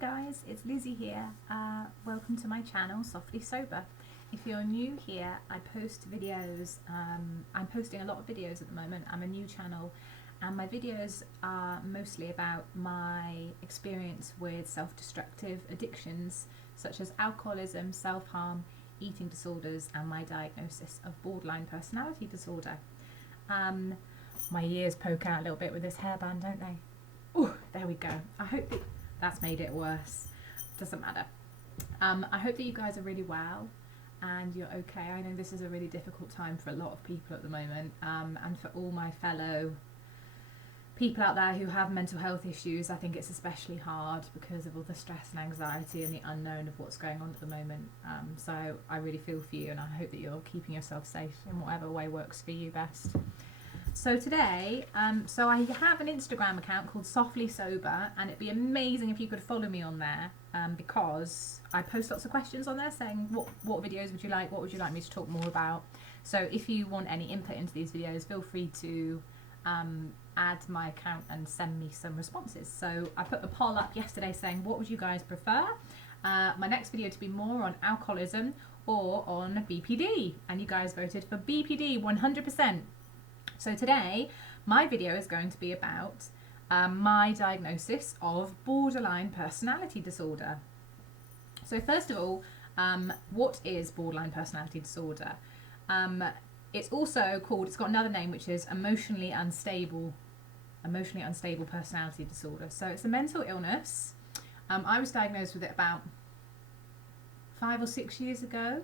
guys, it's Lizzie here. Welcome to my channel, Softly Sober. If you're new here, I post videos. I'm posting a lot of videos at the moment. I'm a new channel and my videos are mostly about my experience with self-destructive addictions such as alcoholism, self-harm, eating disorders and my diagnosis of borderline personality disorder. My ears poke out a little bit with this hairband, don't they? Oh, there we go. I hope that's made it worse. Doesn't matter. I hope that you guys are really well and you're okay. I know this is a really difficult time for a lot of people at the moment, and for all my fellow people out there who have mental health issues, I think it's especially hard because of all the stress and anxiety and the unknown of what's going on at the moment. So I really feel for you and I hope that you're keeping yourself safe in whatever way works for you best. So today, so I have an Instagram account called Softly Sober, and it'd be amazing if you could follow me on there, because I post lots of questions on there saying what videos would you like, what would you like me to talk more about. So if you want any input into these videos, feel free to add my account and send me some responses. So I put a poll up yesterday saying what would you guys prefer my next video to be more on alcoholism or on BPD, and you guys voted for BPD 100%. So today, my video is going to be about my diagnosis of borderline personality disorder. So first of all, what is borderline personality disorder? It's also called, it's got another name, which is emotionally unstable personality disorder. So it's a mental illness. I was diagnosed with it about 5 or 6 years ago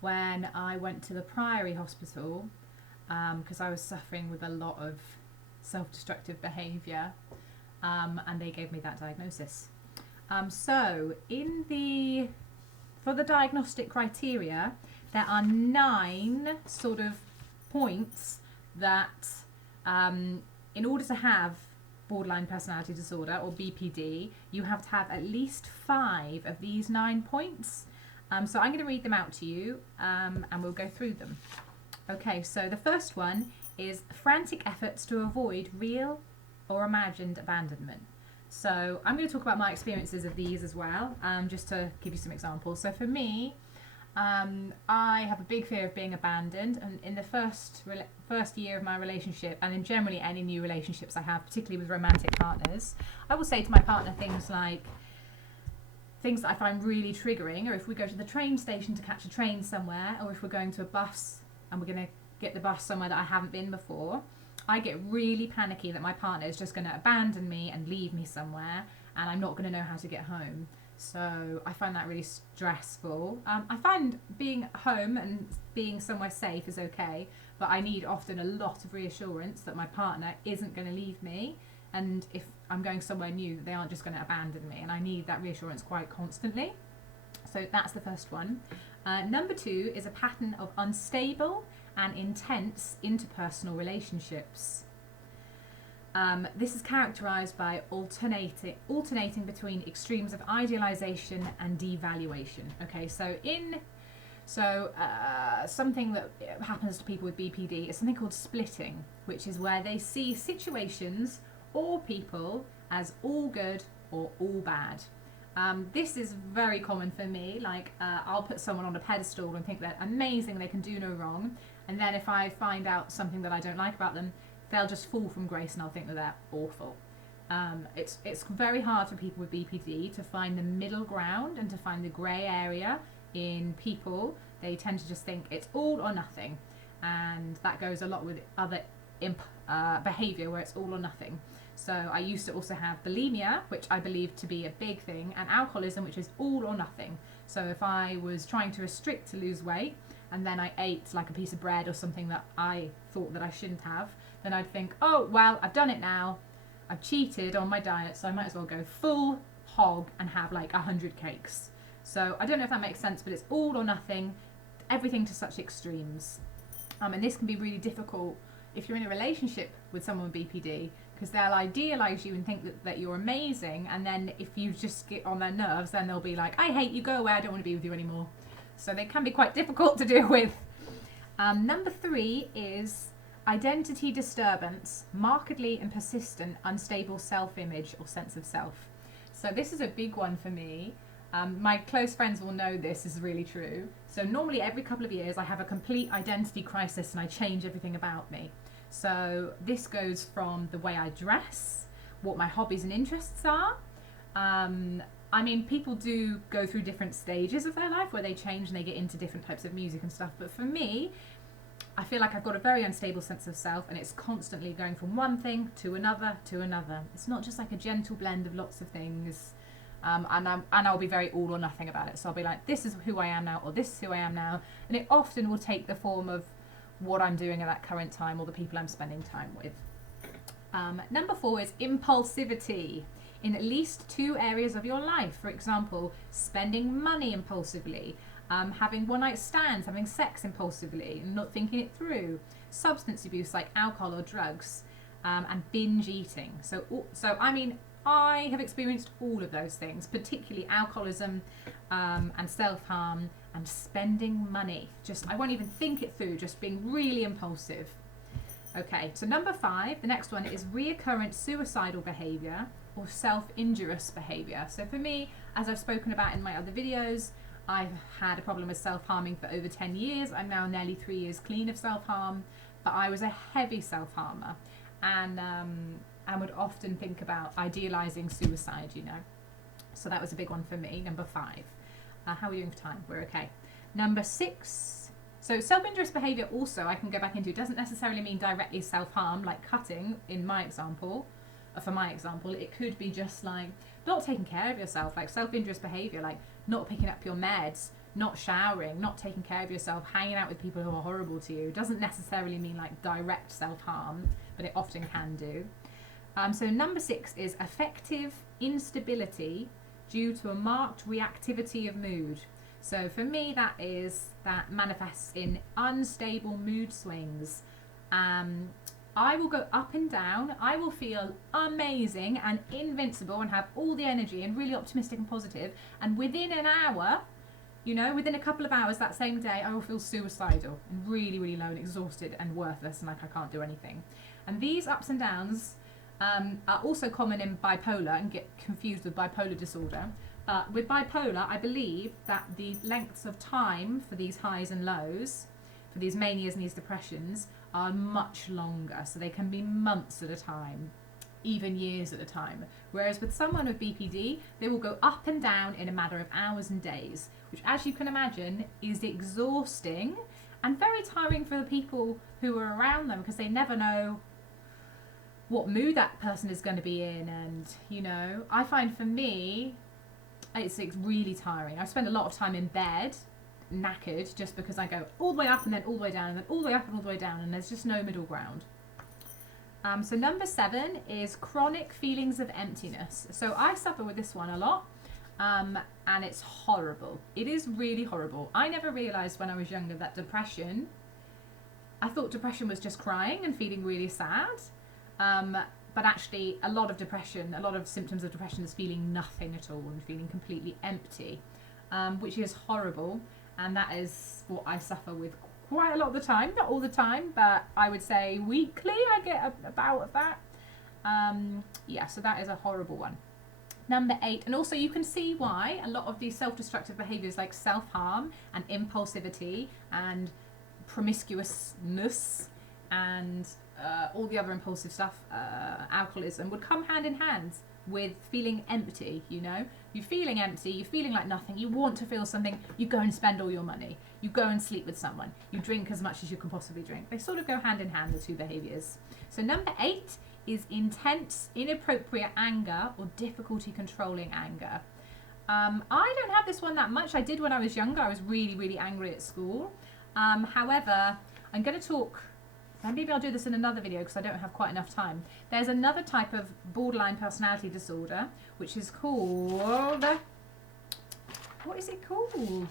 when I went to the Priory Hospital, because I was suffering with a lot of self-destructive behaviour, and they gave me that diagnosis. So for the diagnostic criteria, there are 9 sort of points that in order to have borderline personality disorder or BPD, you have to have at least 5 of these 9 points. So I'm going to read them out to you, and we'll go through them. Okay, so the first one is frantic efforts to avoid real or imagined abandonment. So I'm going to talk about my experiences of these as well, just to give you some examples. So for me, I have a big fear of being abandoned, and in the first year of my relationship, and in generally any new relationships I have, particularly with romantic partners, I will say to my partner things like, things that I find really triggering, or if we go to the train station to catch a train somewhere, or if we're going to a bus and we're going to get the bus somewhere that I haven't been before, I get really panicky that my partner is just going to abandon me and leave me somewhere and I'm not going to know how to get home. So I find that really stressful. I find being home and being somewhere safe is okay, but I need often a lot of reassurance that my partner isn't going to leave me, and if I'm going somewhere new, they aren't just going to abandon me, and I need that reassurance quite constantly. So that's the first one. Number 2 is a pattern of unstable and intense interpersonal relationships. This is characterized by alternating between extremes of idealization and devaluation. Okay, so something that happens to people with BPD is something called splitting, which is where they see situations or people as all good or all bad. This is very common for me. Like, I'll put someone on a pedestal and think they're amazing, they can do no wrong, and then if I find out something that I don't like about them, they'll just fall from grace and I'll think that they're awful. It's very hard for people with BPD to find the middle ground and to find the grey area in people. They tend to just think it's all or nothing, and that goes a lot with other behaviour where it's all or nothing. So I used to also have bulimia, which I believe to be a big thing, and alcoholism, which is all or nothing. So if I was trying to restrict to lose weight and then I ate like a piece of bread or something that I thought that I shouldn't have, then I'd think, oh, well, I've done it now. I've cheated on my diet, so I might as well go full hog and have like 100 cakes. So I don't know if that makes sense, but it's all or nothing, everything to such extremes. And this can be really difficult if you're in a relationship with someone with BPD, because they'll idealize you and think that you're amazing, and then if you just get on their nerves, then they'll be like, I hate you, go away, I don't want to be with you anymore. So they can be quite difficult to deal with. Number 3 is identity disturbance, markedly and persistent unstable self-image or sense of self. So this is a big one for me. My close friends will know this is really true. So normally every couple of years I have a complete identity crisis and I change everything about me. So this goes from the way I dress, what my hobbies and interests are. I mean, people do go through different stages of their life where they change and they get into different types of music and stuff. But for me, I feel like I've got a very unstable sense of self and it's constantly going from one thing to another to another. It's not just like a gentle blend of lots of things. And I'll be very all or nothing about it. So I'll be like, this is who I am now, or this is who I am now. And it often will take the form of what I'm doing at that current time or the people I'm spending time with. Number 4 is impulsivity in at least 2 areas of your life. For example, spending money impulsively, having one-night stands, having sex impulsively and not thinking it through, substance abuse like alcohol or drugs, and binge eating. So I mean, I have experienced all of those things, particularly alcoholism, and self-harm and spending money. I won't even think it through, just being really impulsive. Okay, so number 5, the next one is reoccurrent suicidal behaviour or self-injurious behaviour. So for me, as I've spoken about in my other videos, I've had a problem with self-harming for over 10 years. I'm now nearly 3 years clean of self-harm, but I was a heavy self-harmer and would often think about idealising suicide, you know. So that was a big one for me, number 5. How are we doing for time? We're okay. Number 6. So self-injurious behaviour also I can go back into. It doesn't necessarily mean directly self-harm, like cutting in my example. For my example, it could be just like not taking care of yourself, like self-injurious behaviour, like not picking up your meds, not showering, not taking care of yourself, hanging out with people who are horrible to you. It doesn't necessarily mean like direct self-harm, but it often can do. So number 6 is affective instability due to a marked reactivity of mood. So for me, that manifests in unstable mood swings. I will go up and down. I will feel amazing and invincible and have all the energy and really optimistic and positive. And within an hour, you know, within a couple of hours that same day, I will feel suicidal and really, really low and exhausted and worthless and like I can't do anything. And these ups and downs are also common in bipolar and get confused with bipolar disorder. But with bipolar, I believe that the lengths of time for these highs and lows, for these manias and these depressions, are much longer. So they can be months at a time, even years at a time. Whereas with someone with BPD, they will go up and down in a matter of hours and days, which, as you can imagine, is exhausting and very tiring for the people who are around them because they never know what mood that person is going to be in. And, you know, I find for me, it's really tiring. I spend a lot of time in bed, knackered, just because I go all the way up and then all the way down and then all the way up and all the way down, and there's just no middle ground. So number 7 is chronic feelings of emptiness. So I suffer with this one a lot, and it's horrible. It is really horrible. I never realised when I was younger that I thought depression was just crying and feeling really sad. But actually a lot of symptoms of depression is feeling nothing at all and feeling completely empty, which is horrible. And that is what I suffer with quite a lot of the time. Not all the time, but I would say weekly I get a bout of that. Yeah, so that is a horrible one. Number 8, and also you can see why a lot of these self-destructive behaviours like self-harm and impulsivity and promiscuousness and all the other impulsive stuff, alcoholism, would come hand in hand with feeling empty. You know, you're feeling empty, you're feeling like nothing, you want to feel something, you go and spend all your money, you go and sleep with someone, you drink as much as you can possibly drink. They sort of go hand in hand, the two behaviours. So number 8 is intense, inappropriate anger or difficulty controlling anger. I don't have this one that much. I did when I was younger. I was really, really angry at school. However, I'm going to talk, and maybe I'll do this in another video because I don't have quite enough time. There's another type of borderline personality disorder, which is called, what is it called?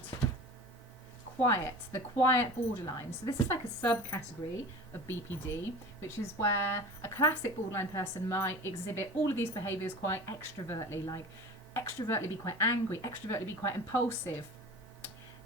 The quiet borderline. So this is like a subcategory of BPD, which is where a classic borderline person might exhibit all of these behaviours quite extrovertly, like extrovertly be quite angry, extrovertly be quite impulsive.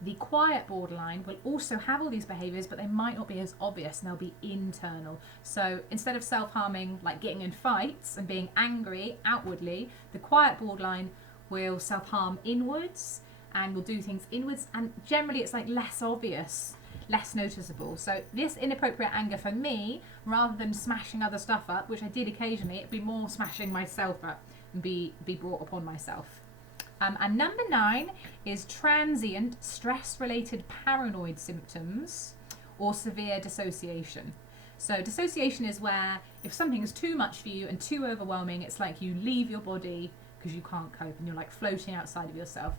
The quiet borderline will also have all these behaviors, but they might not be as obvious, and they'll be internal. So instead of self-harming, like getting in fights and being angry outwardly, the quiet borderline will self-harm inwards and will do things inwards, and generally it's like less obvious, less noticeable. So this inappropriate anger for me, rather than smashing other stuff up, which I did occasionally, it'd be more smashing myself up and be brought upon myself. And number 9 is transient stress-related paranoid symptoms or severe dissociation. So dissociation is where if something is too much for you and too overwhelming, it's like you leave your body because you can't cope and you're like floating outside of yourself.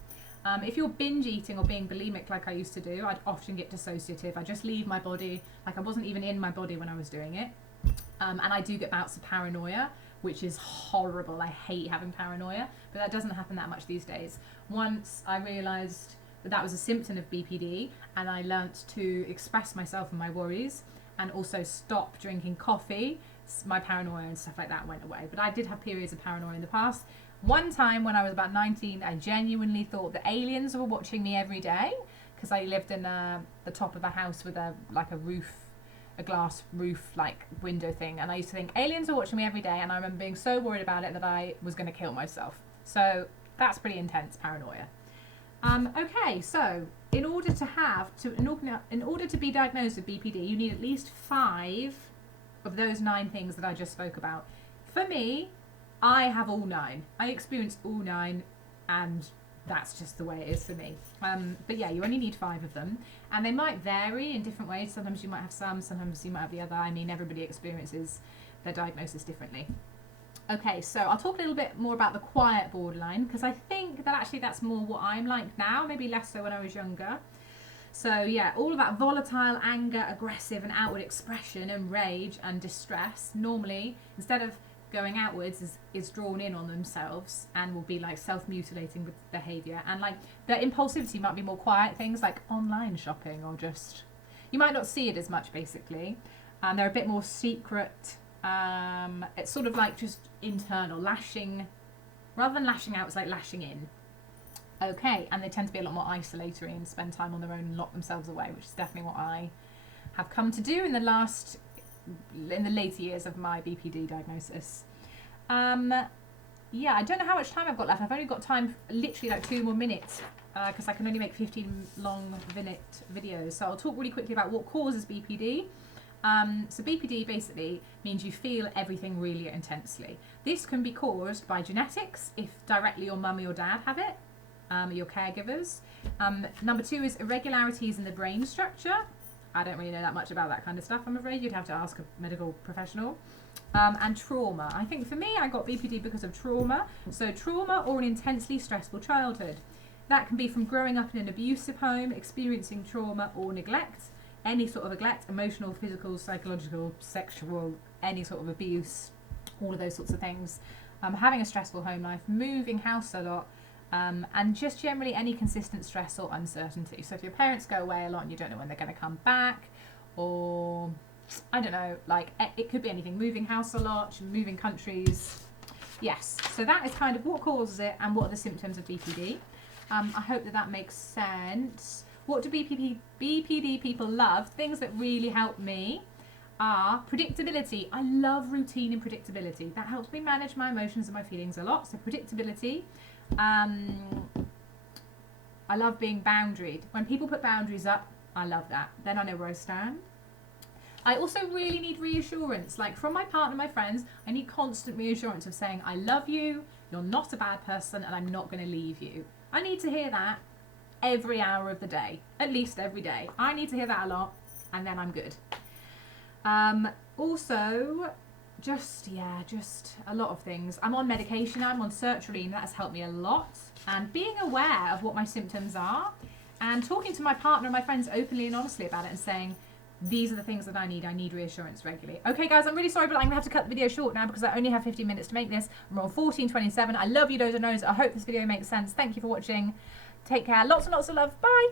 If you're binge eating or being bulimic like I used to do, I'd often get dissociative. I just leave my body, like I wasn't even in my body when I was doing it. And I do get bouts of paranoia, which is horrible. I hate having paranoia, but that doesn't happen that much these days. Once I realised that was a symptom of BPD, and I learnt to express myself and my worries, and also stop drinking coffee, my paranoia and stuff like that went away. But I did have periods of paranoia in the past. One time when I was about 19, I genuinely thought that aliens were watching me every day, because I lived in the top of a house with a glass roof like window thing, and I used to think aliens are watching me every day, and I remember being so worried about it that I was going to kill myself. So that's pretty intense paranoia. Okay, so in order to be diagnosed with BPD, you need at least 5 of those 9 things that I just spoke about. For me, I have all 9. I experience all 9, and that's just the way it is for me. But yeah, you only need 5 of them, and they might vary in different ways. Sometimes you might have some, sometimes you might have the other. I mean, everybody experiences their diagnosis differently. Okay, so I'll talk a little bit more about the quiet borderline, because I think that actually that's more what I'm like now, maybe less so when I was younger. So yeah, all of that volatile anger, aggressive and outward expression and rage and distress, normally, instead of going outwards, is drawn in on themselves and will be like self-mutilating with behaviour. And like the impulsivity might be more quiet things like online shopping, or just, you might not see it as much basically. They're a bit more secret. It's sort of like just internal, lashing, rather than lashing out, it's like lashing in. Okay, and they tend to be a lot more isolatory and spend time on their own and lock themselves away, which is definitely what I have come to do in the later years of my BPD diagnosis. Yeah, I don't know how much time I've got left. I've only got time for literally like 2 more minutes, because I can only make 15 long minute videos. So I'll talk really quickly about what causes BPD. So BPD basically means you feel everything really intensely. This can be caused by genetics, if directly your mum or your dad have it, your caregivers. Number 2 is irregularities in the brain structure. I don't really know that much about that kind of stuff, I'm afraid. You'd have to ask a medical professional. And trauma. I think for me, I got BPD because of trauma. So trauma or an intensely stressful childhood. That can be from growing up in an abusive home, experiencing trauma or neglect, any sort of neglect, emotional, physical, psychological, sexual, any sort of abuse, all of those sorts of things. Having a stressful home life, moving house a lot, and just generally any consistent stress or uncertainty. So if your parents go away a lot and you don't know when they're going to come back, or I don't know, like it could be anything, moving house a lot, moving countries. Yes, so that is kind of what causes it and what are the symptoms of BPD. I hope that makes sense. What do BPD people love? Things that really help me are predictability. I love routine and predictability. That helps me manage my emotions and my feelings a lot. So predictability. I love being boundaried. When people put boundaries up, I love that. Then I know where I stand. I also really need reassurance, like from my partner, my friends. I need constant reassurance of saying, I love you, you're not a bad person, and I'm not going to leave you. I need to hear that every hour of the day, at least every day. I need to hear that a lot, and then I'm good. Also, just a lot of things. I'm on medication, I'm on sertraline, that has helped me a lot. And being aware of what my symptoms are, and talking to my partner and my friends openly and honestly about it, and saying, these are the things that I need reassurance regularly. Okay guys, I'm really sorry, but I'm gonna have to cut the video short now because I only have 15 minutes to make this. I'm on 14:27. I love you, Dozer Knows. I hope this video makes sense. Thank you for watching. Take care. Lots and lots of love. Bye.